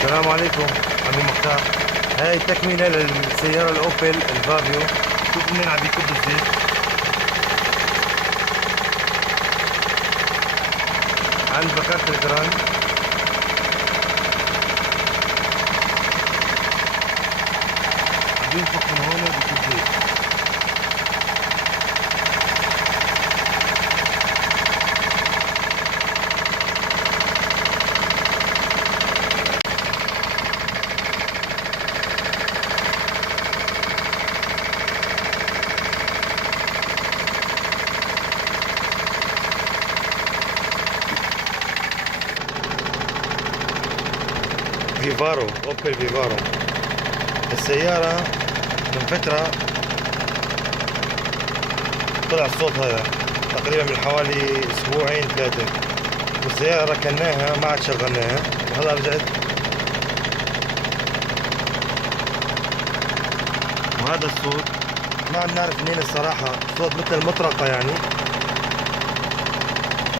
السلام عليكم عمي مختار. هاي تكملة للسيارة الأوبل الفافيو. شوف منين عم يكب الزيت. عند بكارة الجراند. عم ينفخ من هون بكب زيت. فيفارو، أوبل فيفارو. السيارة من فترة طلع الصوت هذا، تقريبا من حوالي أسبوعين ثلاثة، والسيارة ركناها ما عاد شغلناها، وهلا رجعت. وهذا الصوت ما عم نعرف منين الصراحة، صوت مثل المطرقة يعني.